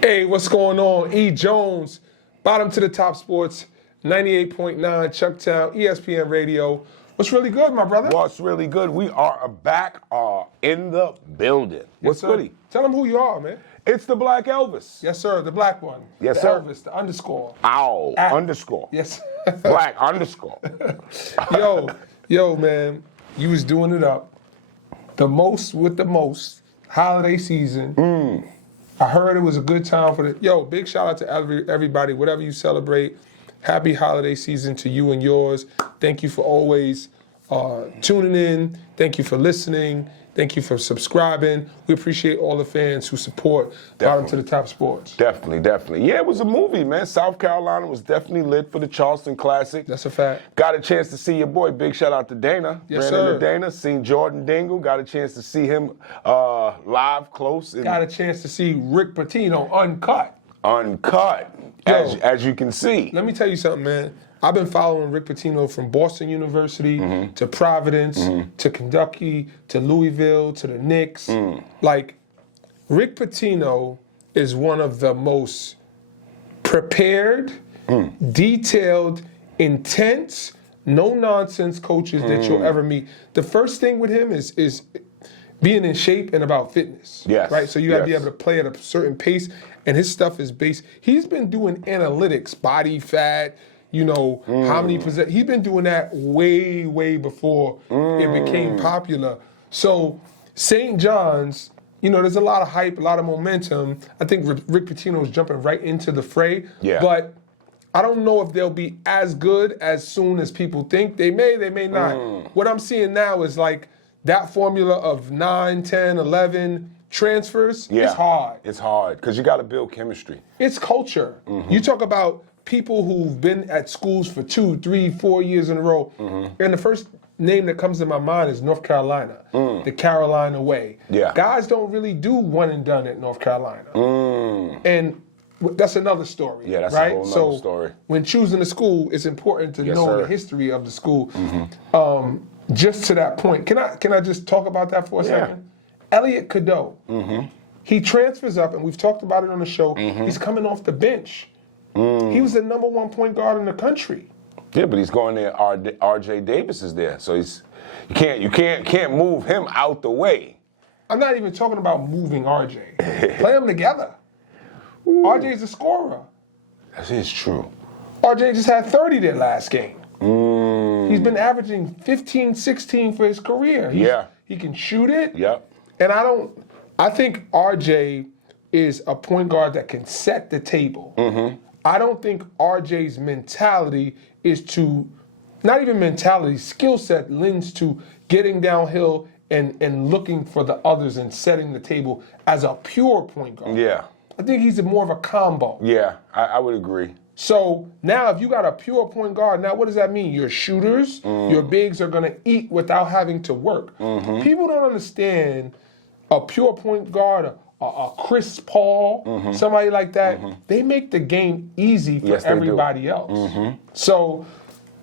Hey, what's going on? E. Jones, bottom to the top sports, 98.9 Chucktown, ESPN Radio. What's really good, my brother? What's really good? We are back in the building. What's goody? Tell them who you are, man. It's the Black Elvis. Yes, sir, the black one. Yes, the sir. Elvis, the underscore. Ow, underscore. Yes. Black underscore. Yo, man, you was doing it up. The most with the most, holiday season. I heard it was a good time for big shout out to everybody, whatever you celebrate. Happy holiday season to you and yours. Thank you for always tuning in. Thank you for listening. Thank you for subscribing. We appreciate all the fans who support Bottom to the Top Sports. Definitely. Yeah, it was a movie, man. South Carolina was definitely lit for the Charleston Classic. That's a fact. Got a chance to see your boy. Big shout out to Dana. Yes, Ran into sir. Dana, seen Jordan Dingle. Got a chance to see him live, close. Got a chance to see Rick Pitino uncut. Uncut, as you can see. Let me tell you something, man. I've been following Rick Pitino from Boston University to Providence to Kentucky to Louisville to the Knicks. Like, Rick Pitino is one of the most prepared, detailed, intense, no-nonsense coaches that you'll ever meet. The first thing with him is being in shape and about fitness. Yes. Right? So you got to be able to play at a certain pace, and his stuff is based. He's been doing analytics, body fat, how many percent. He's been doing that way before it became popular. So St. John's, there's a lot of hype, a lot of momentum. I think Rick Pitino is jumping right into the fray. Yeah. But I don't know if they'll be as good as soon as people think. They may not. What I'm seeing now is like that formula of 9, 10, 11 transfers. Yeah. It's hard. It's hard because you got to build chemistry. It's culture. You talk about people who've been at schools for 2, 3, 4 years in a row. And the first name that comes to my mind is North Carolina, the Carolina way. Yeah. Guys don't really do one and done at North Carolina. And that's another story. Yeah, that's right? a whole nother story. When choosing a school, it's important to know the history of the school. Just to that point, can I just talk about that for a second? Elliot Cadeau, he transfers up, and we've talked about it on the show. He's coming off the bench. He was the #1 point guard in the country. Yeah, but he's going there. R.J. Davis is there, so you can't move him out the way. I'm not even talking about moving RJ. Play them together. RJ's a scorer. That is true. RJ just had 30 their last game. He's been averaging 15, 16 for his career. He can shoot it. Yep. And I think RJ is a point guard that can set the table. I don't think RJ's mentality is to, not even mentality, skill set lends to getting downhill and looking for the others and setting the table as a pure point guard. Yeah. I think he's more of a combo. Yeah, I would agree. So now if you got a pure point guard, now what does that mean? Your shooters, your bigs are going to eat without having to work. People don't understand a pure point guard, a Chris Paul, somebody like that, they make the game easy for everybody else. So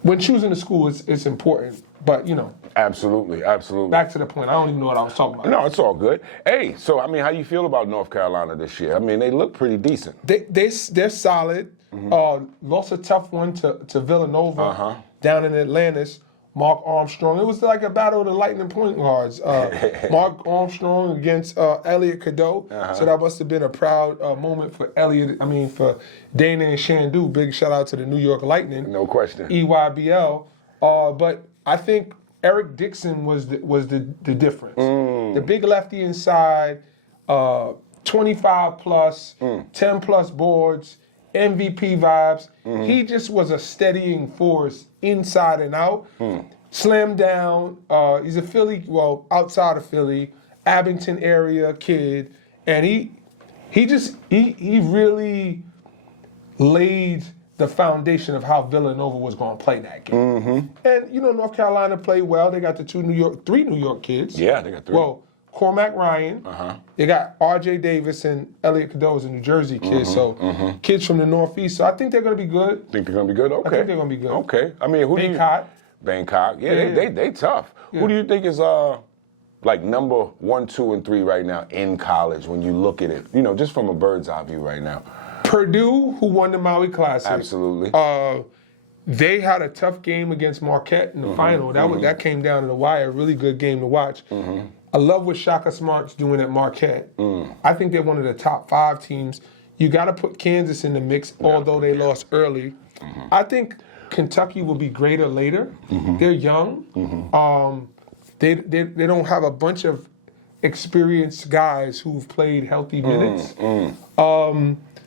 when choosing a school, it's important. But, Absolutely. Back to the point. I don't even know what I was talking about. No, it's all good. Hey, so, how you feel about North Carolina this year? They look pretty decent. They're solid. Lost a tough one to Villanova down in Atlantis. Mark Armstrong. It was like a battle of the lightning point guards. Mark Armstrong against Elliot Cadeau. So that must have been a proud moment for for Dana and Shandu. Big shout out to the New York Lightning. No question. EYBL. But I think Eric Dixon was the difference. The big lefty inside, 25 plus, 10 plus boards, MVP vibes. He just was a steadying force inside and out. Slam down. He's a Philly, outside of Philly, Abington area kid, and he really laid the foundation of how Villanova was going to play that game. And North Carolina played well. They got the 3 New York kids. Yeah, they got 3. Well, Cormac Ryan. They got R.J. Davis and Elliot Cadeau is a New Jersey kid. So kids from the Northeast. So I think they're going to be good. Think they're going to be good? Okay. I think they're going to be good. Okay. Who Bangkok. Bangkok. Yeah, they tough. Yeah. Who do you think is like number 1, 2, and 3 right now in college when you look at it, you know, just from a bird's eye view right now? Purdue, who won the Maui Classic. Absolutely. They had a tough game against Marquette in the final. That came down to the wire. A really good game to watch. I love what Shaka Smart's doing at Marquette. I think they're one of the top 5 teams. You got to put Kansas in the mix, although they lost early. I think Kentucky will be greater later. They're young. They don't have a bunch of experienced guys who've played healthy minutes.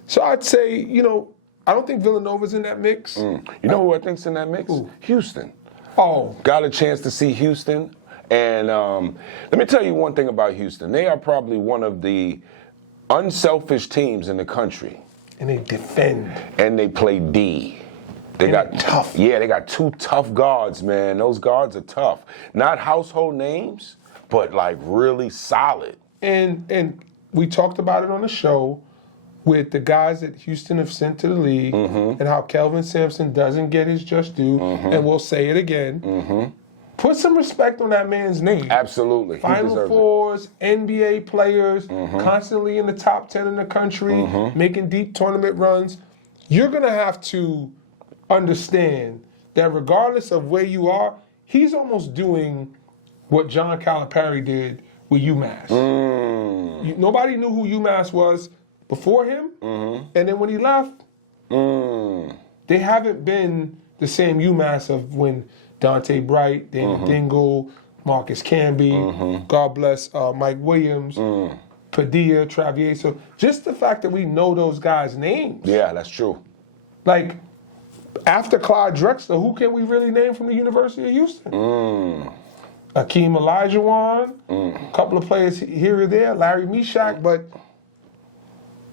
So I'd say, you know, I don't think Villanova's in that mix. You know who I think's in that mix? Who? Houston. Oh. Got a chance to see Houston. And let me tell you one thing about Houston. They are probably one of the unselfish teams in the country. And they defend. And they play D. They got tough. Yeah, they got 2 tough guards, man. Those guards are tough. Not household names, but like really solid. And we talked about it on the show with the guys that Houston have sent to the league and how Kelvin Sampson doesn't get his just due. And we'll say it again. Put some respect on that man's name. Absolutely. Final Fours, NBA players, constantly in the top 10 in the country, making deep tournament runs. You're going to have to understand that regardless of where you are, he's almost doing what John Calipari did with UMass. Nobody knew who UMass was before him, and then when he left, they haven't been the same UMass of when Dante Bright, Damon Dingle, Marcus Camby, God bless Mike Williams, Padilla, Travieso. Just the fact that we know those guys' names. Yeah, that's true. Like, after Clyde Drexler, who can we really name from the University of Houston? Akeem Olajuwon, a couple of players here or there, Larry Meshach, but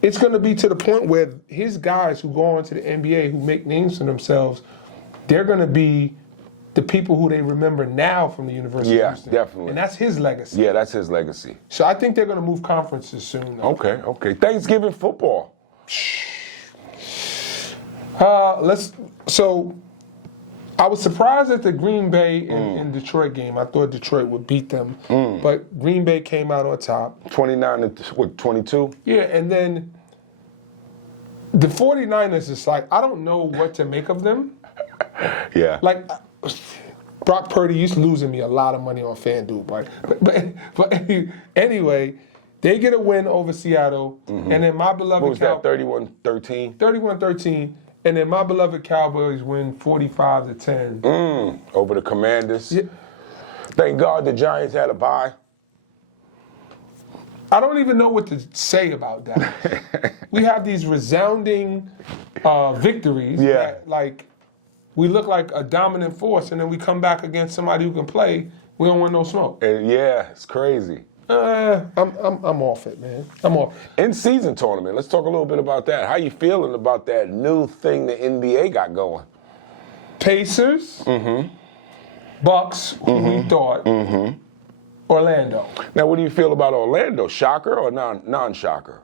it's going to be to the point where his guys who go on to the NBA, who make names for themselves, they're going to be the people who they remember now from the University of Houston. Yeah, definitely. And that's his legacy. Yeah, that's his legacy. So I think they're going to move conferences soon. Though. Okay. Thanksgiving football. So I was surprised at the Green Bay and Detroit game. I thought Detroit would beat them, but Green Bay came out on top. 29 to 22? Yeah, and then the 49ers is like, I don't know what to make of them. Yeah. Like, Brock Purdy used to losing me a lot of money on FanDuel, right? But anyway, they get a win over Seattle, and then my beloved What was that, 31-13? 31-13. And then my beloved Cowboys win 45-10. Over the Commanders. Yeah. Thank God the Giants had a bye. I don't even know what to say about that. We have these resounding victories that, like, we look like a dominant force, and then we come back against somebody who can play. We don't want no smoke. And yeah, it's crazy. I'm off it, man. I'm off. In-season tournament. Let's talk a little bit about that. How you feeling about that new thing the NBA got going? Pacers, Bucks, who we thought, Orlando. Now, what do you feel about Orlando? Shocker or non-shocker?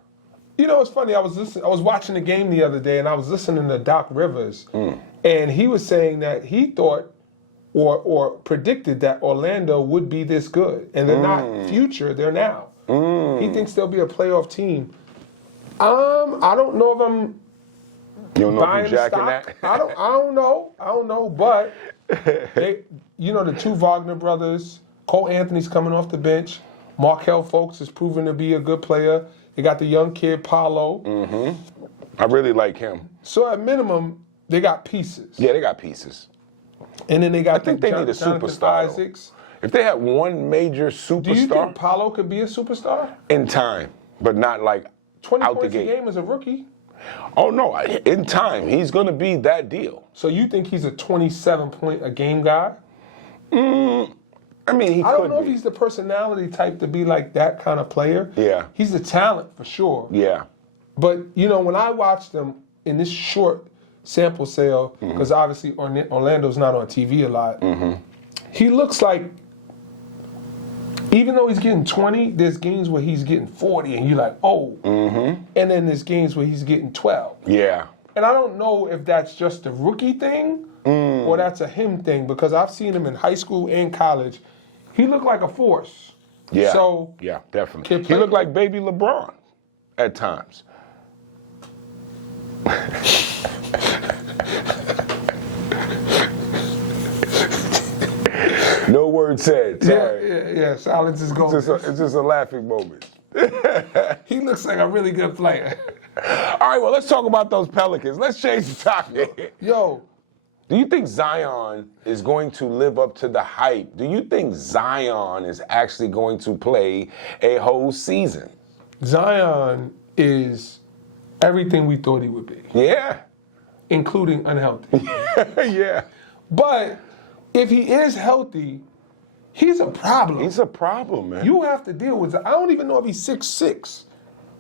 You know, it's funny. I was watching the game the other day, and I was listening to Doc Rivers, and he was saying that he thought or predicted that Orlando would be this good. And they're not future, they're now. He thinks they'll be a playoff team. I don't know if I'm buying stock. I don't know, but the 2 Wagner brothers, Cole Anthony's coming off the bench. Markel Fultz has proven to be a good player. They got the young kid, Paolo. I really like him. So at minimum, they got pieces. Yeah, they got pieces. And then they got I think they need a superstar. Isaacs. If they had one major superstar. Do you think Paolo could be a superstar? In time, but not like 20 out the points a gate. game as a rookie? Oh, no. In time, he's going to be that deal. So you think he's a 27-point-a-game guy? I mean, he could be. I don't know if he's the personality type to be like that kind of player. Yeah. He's the talent for sure. Yeah. But, when I watched him in this short sample sale, because obviously Orlando's not on TV a lot, he looks like, even though he's getting 20, there's games where he's getting 40, and you're like, oh. And then there's games where he's getting 12. Yeah. And I don't know if that's just a rookie thing or that's a him thing, because I've seen him in high school and college. He looked like a force. Yeah. So yeah, definitely. can He play- looked like baby LeBron at times. No word said. Sorry. Yeah. Silence is golden. It's just a laughing moment. He looks like a really good player. All right, well, let's talk about those Pelicans. Let's change the topic. Yo, Do you think Zion is going to live up to the hype? Do you think Zion is actually going to play a whole season? Zion is everything we thought he would be, Yeah. including unhealthy. Yeah. But if he is healthy, he's a problem. He's a problem, man. You have to deal with it. I don't even know if he's 6'6",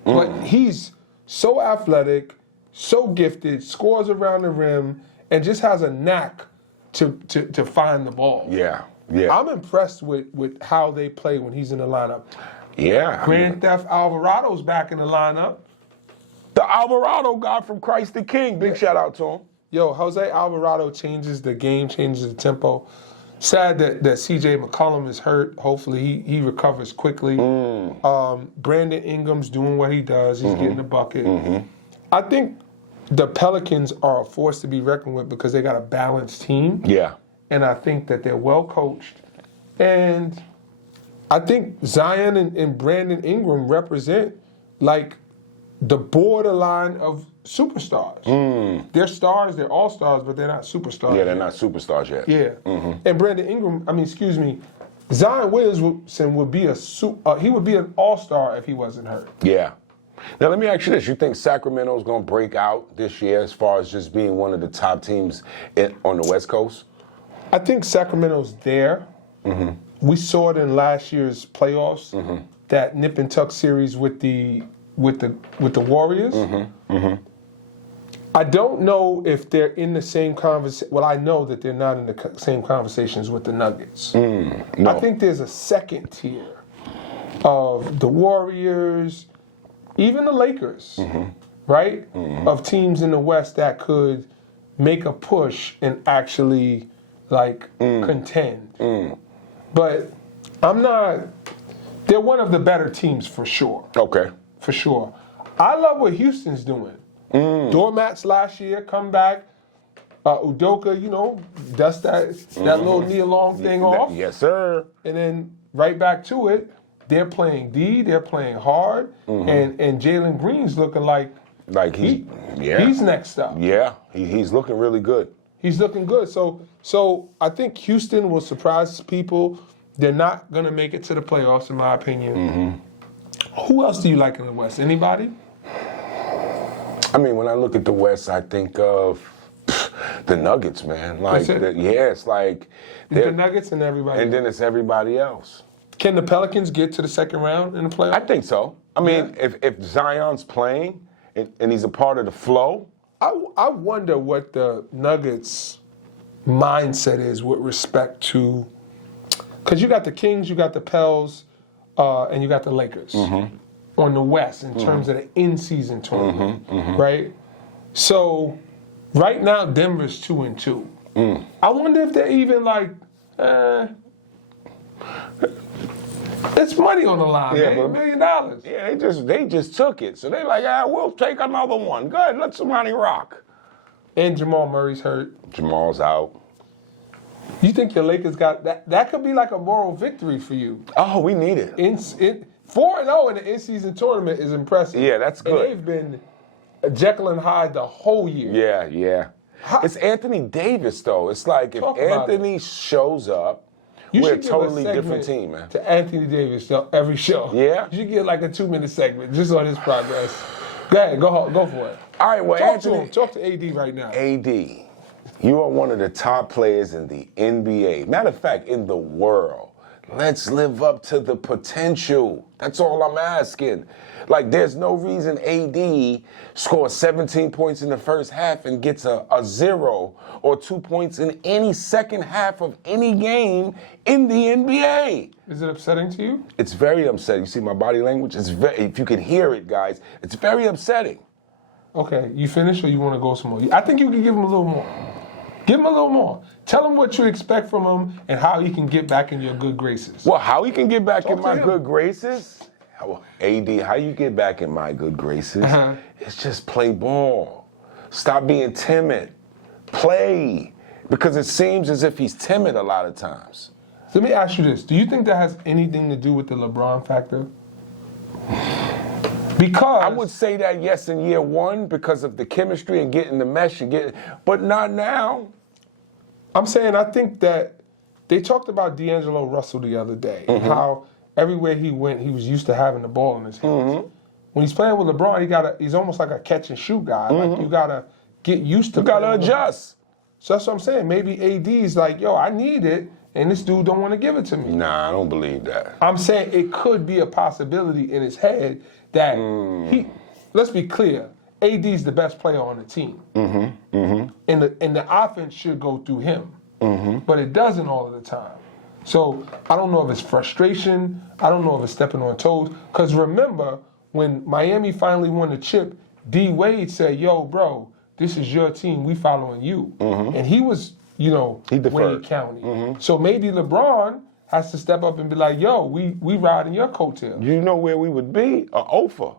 but he's so athletic, so gifted, scores around the rim, and just has a knack to find the ball. Yeah. Yeah. I'm impressed with how they play when he's in the lineup. Yeah. Grand Theft Alvarado's back in the lineup. The Alvarado guy from Christ the King. Big shout out to him. Yo, Jose Alvarado changes the game, changes the tempo. Sad that CJ McCollum is hurt. Hopefully he recovers quickly. Brandon Ingram's doing what he does. He's getting the bucket. I think the Pelicans are a force to be reckoned with because they got a balanced team. Yeah. And I think that they're well coached. And I think Zion and Brandon Ingram represent like the borderline of superstars. They're stars, they're all stars, but they're not superstars. Yeah, they're not superstars yet. Yeah. And Brandon Ingram, Zion Williamson would be he would be an all-star if he wasn't hurt. Yeah. Now, let me ask you this. You think Sacramento's going to break out this year as far as just being one of the top teams on the West Coast? I think Sacramento's there. We saw it in last year's playoffs, that nip and tuck series with the Warriors. I don't know if they're in the same conversation. Well, I know that they're not in the same conversations with the Nuggets. No. I think there's a second tier of the Warriors, even the Lakers, right? Of teams in the West that could make a push and actually contend. But they're one of the better teams for sure. Okay. For sure. I love what Houston's doing. Doormats last year, come back. Udoka, dust that little Nia Long thing off. Yes, sir. And then right back to it, they're playing D, they're playing hard, and Jalen Green's looking like he's next up. Yeah, he's looking really good. He's looking good. So I think Houston will surprise people. They're not going to make it to the playoffs, in my opinion. Who else do you like in the West? Anybody? I mean, when I look at the West, I think of the Nuggets, man. That's it? It's like The Nuggets and everybody. and then it's everybody else. Can the Pelicans get to the second round in the playoffs? I think so. I mean, if Zion's playing and he's a part of the flow, I wonder what the Nuggets' mindset is with respect to, because you got the Kings, you got the Pels, and you got the Lakers on the West in terms of the in-season tournament, right? So right now Denver's 2-2. I wonder if they're even it's money on the line, man. $1 million. yeah, they just took it. So they're like, we'll take another one. Go ahead, let somebody rock. And Jamal Murray's hurt. Jamal's out. You think the Lakers got that? That could be like a moral victory for you. Oh, we need it. 4-0 in the in-season tournament is impressive. Yeah, that's good. And they've been Jekyll and Hyde the whole year. Yeah. It's Anthony Davis, though. It's like if Anthony shows up, we're a totally different team, man. To Anthony Davis every show. Yeah? You should get like a 2-minute segment just on his progress. Go ahead, go for it. All right, well, Anthony. Talk to AD right now. AD, you are one of the top players in the NBA. Matter of fact, in the world. Let's live up to the potential. That's all I'm asking. Like, there's no reason AD scores 17 points in the first half and gets a 0 or 2 points in any second half of any game in the NBA. Is it upsetting to you? It's very upsetting. You see my body language? If you can hear it, guys, it's very upsetting. Okay, you finished or you want to go some more? I think you can give him a little more. Give him a little more. Tell him what you expect from him and how he can get back in your good graces. Well, how he can get back in my him. good graces? AD, how you get back in my good graces? It's just play ball. Stop being timid. Play. Because it seems as if he's timid a lot of times. Let me ask you this. Do you think that has anything to do with the LeBron factor? Because I would say that yes in year one because of the chemistry and getting the mesh but not now. I'm saying I think that they talked about D'Angelo Russell the other day and how everywhere he went, he was used to having the ball in his hands. When he's playing with LeBron, he's almost like a catch and shoot guy. Like you gotta get used to. You gotta adjust. So that's what I'm saying. Maybe AD's like, yo, I need it, and this dude don't want to give it to me. Nah, I don't believe that. I'm saying it could be a possibility in his head that he. Let's be clear. AD's the best player on the team, and the offense should go through him, but it doesn't all of the time. So I don't know if it's frustration. I don't know if it's stepping on toes. Because remember, when Miami finally won the chip, D Wade said, "Yo, bro, this is your team. We following you," and he was, he deferred. Wade County. So maybe LeBron has to step up and be like, "Yo, we riding your coattail." You know where we would be? A Ofa.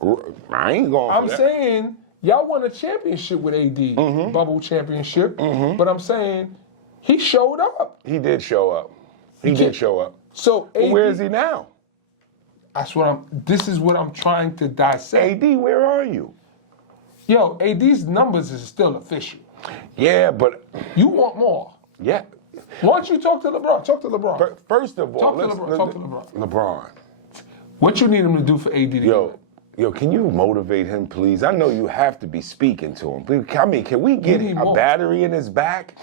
I ain't going for that. I'm saying y'all won a championship with AD, bubble championship. But I'm saying he showed up. He did show up. He did show up. So AD, where is he now? This is what I'm trying to dissect. AD, where are you? Yo, AD's numbers is still official. Yeah, but You want more. yeah. Why don't you talk to LeBron? Talk to LeBron. First of all, Talk to LeBron. LeBron. What you need him to do for AD to Yo, can you motivate him, please? I know you have to be speaking to him. I mean, can we get need a more. battery in his back?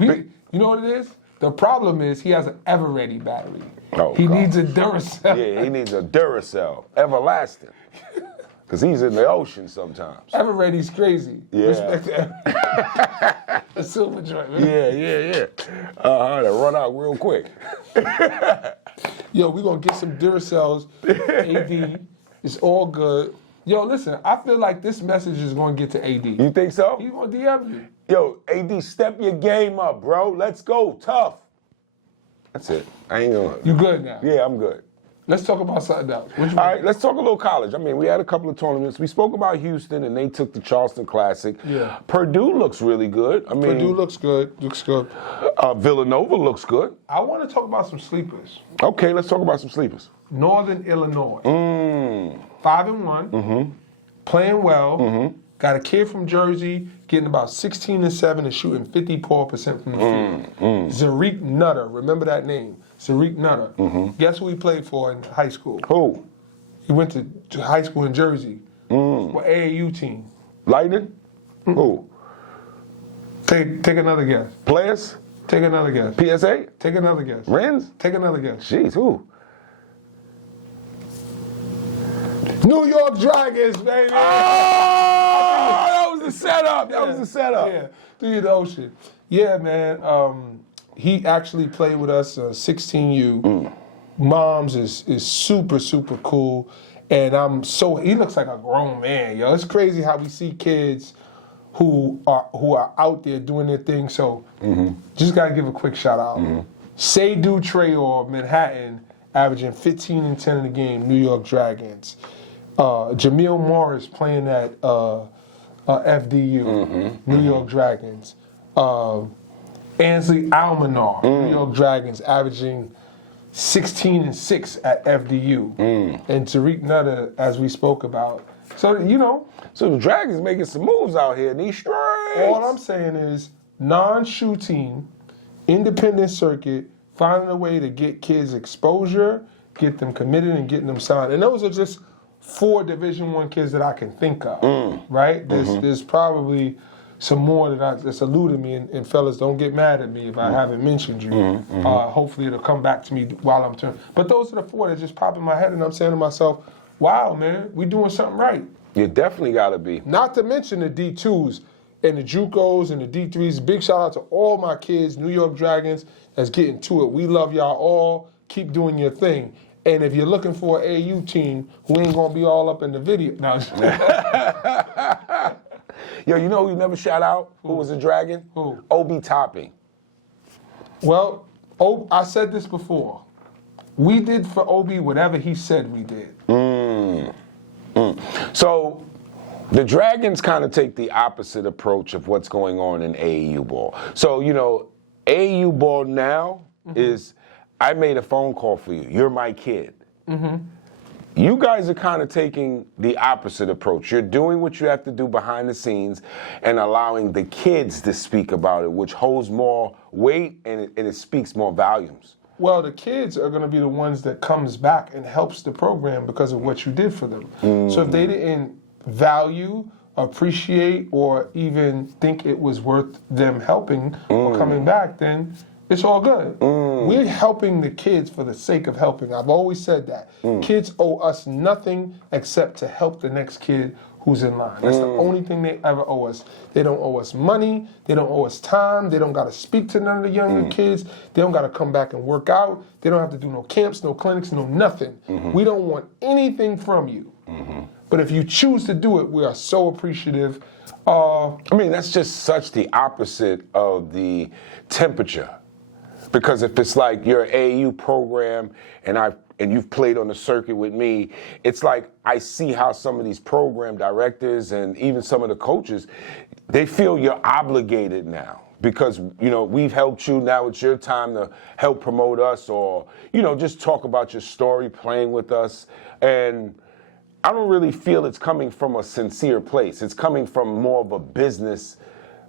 You know what it is? The problem is he has an ever-ready battery. Oh, he God. needs a Duracell. Yeah, he needs a Duracell, everlasting. Because he's in the ocean sometimes. Ever-ready's crazy. Yeah. Respect to the silver joint, man. Yeah. They run out real quick. Yo, we're going to get some Duracells. AD, it's all good. Yo, listen, I feel like this message is going to get to AD. You think so? He's going to DM you. Yo, AD, step your game up, bro. Let's go. Tough. That's it. I ain't gonna. You good now? Yeah, I'm good. Let's talk about something else. All right, let's talk a little college. I mean, we had a couple of tournaments. We spoke about Houston, and they took the Charleston Classic. Yeah. Purdue looks really good. I mean, Purdue looks good. Villanova looks good. I want to talk about some sleepers. Okay, let's talk about some sleepers. Northern Illinois. 5-1. Playing well. Got a kid from Jersey getting about 16 and 7 and shooting 54% from the field. Zarik Nutter. Remember that name. Zarik Nutter. Guess who he played for in high school? Who? He went to high school in Jersey. For AAU team. Lightning? Who? Take another guess. Players? Take another guess. PSA? Take another guess. Renz? Take another guess. Jeez, who? New York Dragons, baby. Oh, that was the setup. That was the setup. Yeah, through the ocean. Yeah, man. He actually played with us 16U. Moms is super, super cool. And he looks like a grown man, yo. It's crazy how we see kids who are out there doing their thing. So just gotta give a quick shout out. Seydou Traore, Manhattan, averaging 15 and 10 in the game, New York Dragons. Jamil Morris playing at FDU, New York Dragons. Ansley Almanar, New York Dragons, averaging 16 and 6 at FDU. And Tariq Nutter, as we spoke about. So, So the Dragons making some moves out here in these streets. all I'm saying is non-shoe team, independent circuit, finding a way to get kids exposure, get them committed, and getting them signed. And those are just 4 Division I kids that I can think of, right? There's probably some more that's eluded me, and fellas, don't get mad at me if I haven't mentioned you. Hopefully it'll come back to me while I'm turning. But those are the 4 that just pop in my head, and I'm saying to myself, wow, man, we doing something right. You definitely got to be. Not to mention the D2s and the JUCOs and the D3s. Big shout out to all my kids, New York Dragons, that's getting to it. We love y'all all. Keep doing your thing. And if you're looking for an AU team who ain't gonna be all up in the video, no. Yo, you know who you never shout out? Who was a dragon? Who? Obi Topping. Well, I said this before. We did for Obi whatever he said we did. So the Dragons kind of take the opposite approach of what's going on in AAU ball. So, you know, AAU ball now is, I made a phone call for you. You're my kid. You guys are kind of taking the opposite approach. You're doing what you have to do behind the scenes and allowing the kids to speak about it, which holds more weight and it speaks more volumes. Well, the kids are going to be the ones that comes back and helps the program because of what you did for them. So if they didn't value, appreciate, or even think it was worth them helping or coming back, then it's all good. We're helping the kids for the sake of helping. I've always said that. Kids owe us nothing except to help the next kid who's in line. That's the only thing they ever owe us. They don't owe us money. They don't owe us time. They don't got to speak to none of the younger kids. They don't got to come back and work out. They don't have to do no camps, no clinics, no nothing. We don't want anything from you. But if you choose to do it, we are so appreciative. I mean, that's just such the opposite of the temperature. Because if it's like your AAU program and you've played on the circuit with me, it's like I see how some of these program directors and even some of the coaches, they feel you're obligated now. Because, you know, we've helped you, now it's your time to help promote us or, you know, just talk about your story, playing with us. And I don't really feel it's coming from a sincere place. It's coming from more of a business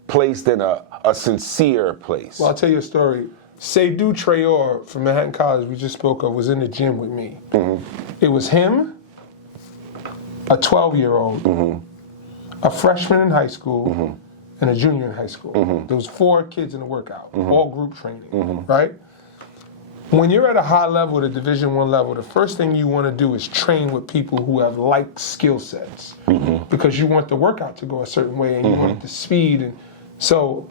place than a sincere place. Well, I'll tell you a story. Seydou Traore from Manhattan College, we just spoke of, was in the gym with me. It was him, a 12-year-old, a freshman in high school, and a junior in high school. There was 4 kids in the workout, all group training, right? When you're at a high level, the Division I level, the first thing you want to do is train with people who have like skill sets because you want the workout to go a certain way and you want the speed. And so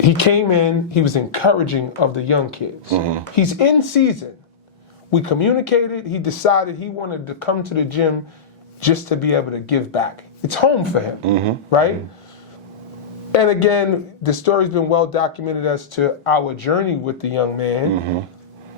he came in, he was encouraging of the young kids. He's in season. We communicated, he decided he wanted to come to the gym just to be able to give back. It's home for him, right? And again, the story's been well documented as to our journey with the young man.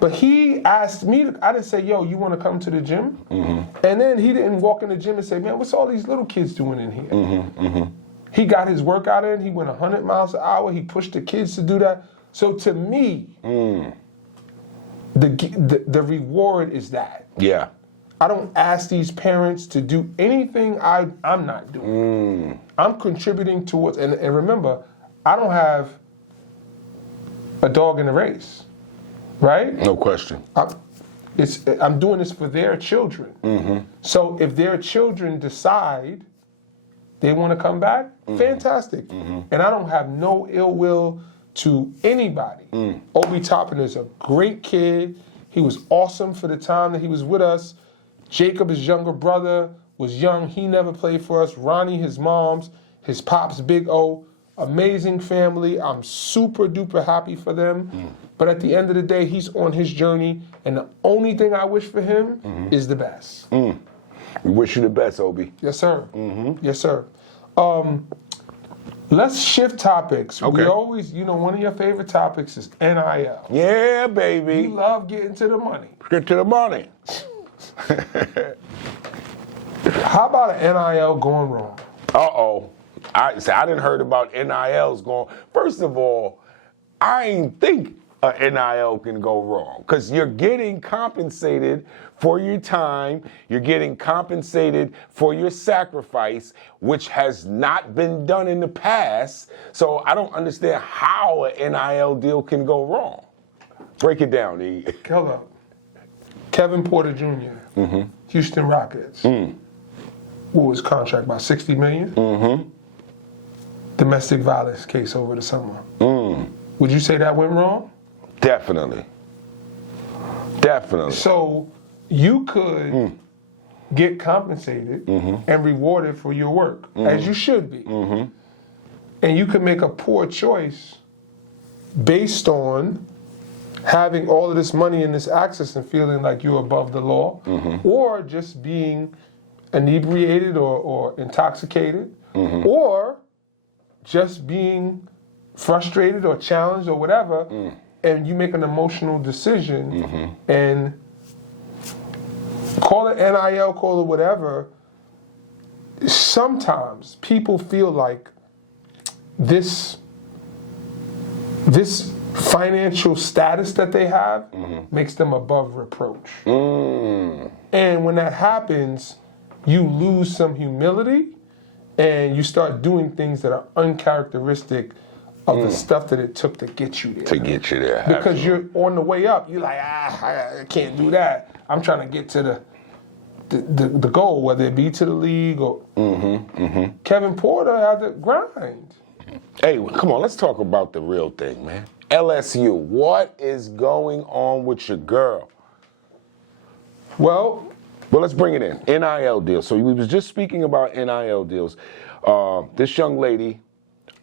But he asked me, I didn't say, yo, you want to come to the gym? And then he didn't walk in the gym and say, man, what's all these little kids doing in here? He got his workout in, he went 100 miles an hour, he pushed the kids to do that. So to me, the reward is that. Yeah. I don't ask these parents to do anything I'm not doing. I'm contributing towards, and remember, I don't have a dog in the race, right? No question. I'm doing this for their children. So if their children decide they want to come back, fantastic. And I don't have no ill will to anybody. Obi Toppin is a great kid. He was awesome for the time that he was with us. Jacob, his younger brother, was young. He never played for us. Ronnie, his mom's, his pops, Big O. Amazing family. I'm super duper happy for them. But at the end of the day, he's on his journey. And the only thing I wish for him is the best. We wish you the best, Obi. Yes, sir. Yes, sir. Let's shift topics. Okay. We always, you know, one of your favorite topics is NIL. Yeah, baby. You love getting to the money. Get to the money. How about an NIL going wrong? Uh-oh. I didn't heard about NILs going. First of all, I ain't think a NIL can go wrong because you're getting compensated for your time. You're getting compensated for your sacrifice, which has not been done in the past. So I don't understand how an NIL deal can go wrong. Break it down, E. Hold up. Kevin Porter Jr., Houston Rockets. What was his contract, about $60 million? Domestic violence case over the summer. Would you say that went wrong? Definitely. Definitely. So you could get compensated and rewarded for your work, as you should be. And you could make a poor choice based on having all of this money and this access and feeling like you're above the law, or just being inebriated or intoxicated, or just being frustrated or challenged or whatever, and you make an emotional decision and call it NIL, call it whatever. Sometimes people feel like this financial status that they have makes them above reproach. And when that happens, you lose some humility and you start doing things that are uncharacteristic of the stuff that it took to get you there. To get you there. Because absolutely. you're on the way up. You're like, I can't do that. I'm trying to get to the goal, whether it be to the league or Kevin Porter had to grind. Hey, come on, let's talk about the real thing, man. LSU, what is going on with your girl? Well, let's bring it in. NIL deals. So we was just speaking about NIL deals. This young lady,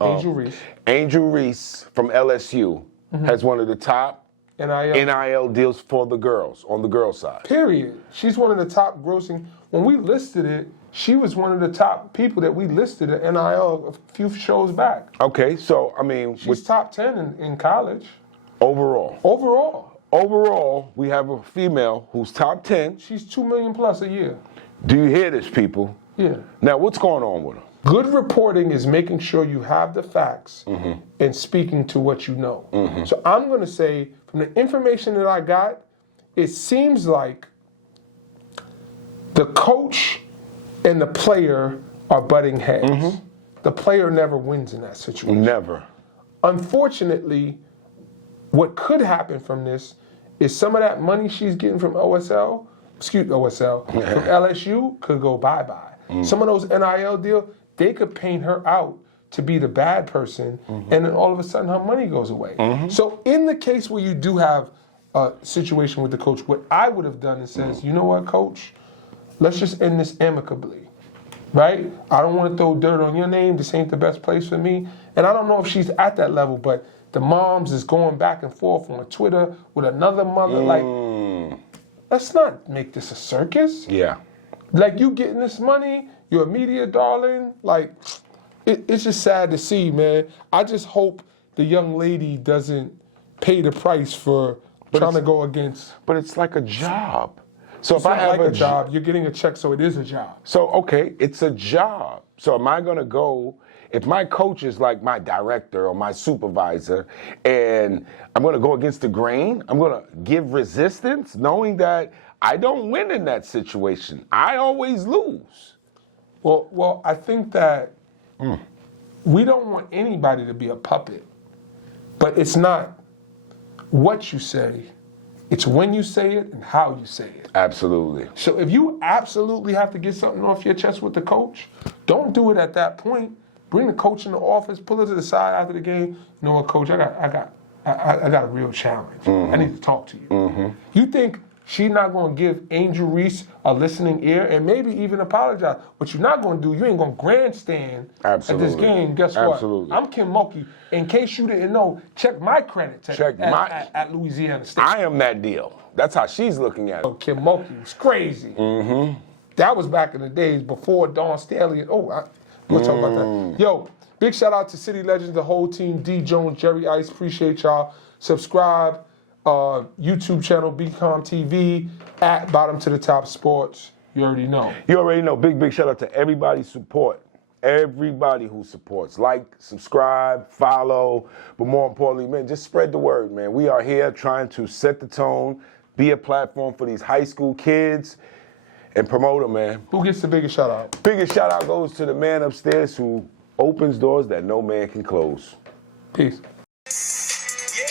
Angel Reese from LSU, has one of the top NIL deals for the girls, on the girls' side. Period. She's one of the top grossing. When we listed it, she was one of the top people that we listed at NIL a few shows back. Okay, so, I mean... She's top 10 in college. Overall? Overall, we have a female who's top 10. She's $2 million plus a year. Do you hear this, people? Yeah. Now, what's going on with her? Good reporting is making sure you have the facts and speaking to what you know. So I'm going to say, from the information that I got, it seems like the coach and the player are butting heads. The player never wins in that situation. Never. Unfortunately, what could happen from this is some of that money she's getting from from LSU could go bye-bye. Some of those NIL deals, they could paint her out to be the bad person, and then all of a sudden her money goes away. So in the case where you do have a situation with the coach, what I would have done is says, you know what, coach? Let's just end this amicably, right? I don't want to throw dirt on your name. This ain't the best place for me. And I don't know if she's at that level, but the moms is going back and forth on Twitter with another mother. Like, let's not make this a circus. Yeah. Like, you getting this money, you're a media darling. Like, it's just sad to see, man. I just hope the young lady doesn't pay the price for trying to go against. But it's like a job. So It's if I not have like a job, you're getting a check, so it is a job. So, okay, it's a job. So am I going to go, if my coach is like my director or my supervisor, and I'm going to go against the grain, I'm going to give resistance, knowing that I don't win in that situation. I always lose. Well, I think that we don't want anybody to be a puppet. But it's not what you say. It's when you say it and how you say it. Absolutely. So if you absolutely have to get something off your chest with the coach, don't do it at that point. Bring the coach in the office, pull her to the side after the game. You know what, coach, I got a real challenge. I need to talk to you. You think she's not going to give Angel Reese a listening ear and maybe even apologize? What you're not going to do, you ain't going to grandstand at this game. Guess what? I'm Kim Mulkey. In case you didn't know, check my credit at Louisiana State. I am that deal. That's how she's looking at it. Kim Mulkey was crazy. That was back in the days before Dawn Staley. We'll talk about that. Yo, big shout out to City Legends, the whole team, D. Jones, Jerry Ice. Appreciate y'all. Subscribe. YouTube channel, BCOM TV, at Bottom to the Top Sports. You already know. You already know. Big shout out to everybody support. Everybody who supports. Like, subscribe, follow, but more importantly, man, just spread the word, man. We are here trying to set the tone, be a platform for these high school kids, and promote them, man. Who gets the biggest shout out? Biggest shout out goes to the man upstairs who opens doors that no man can close. Peace. Yeah.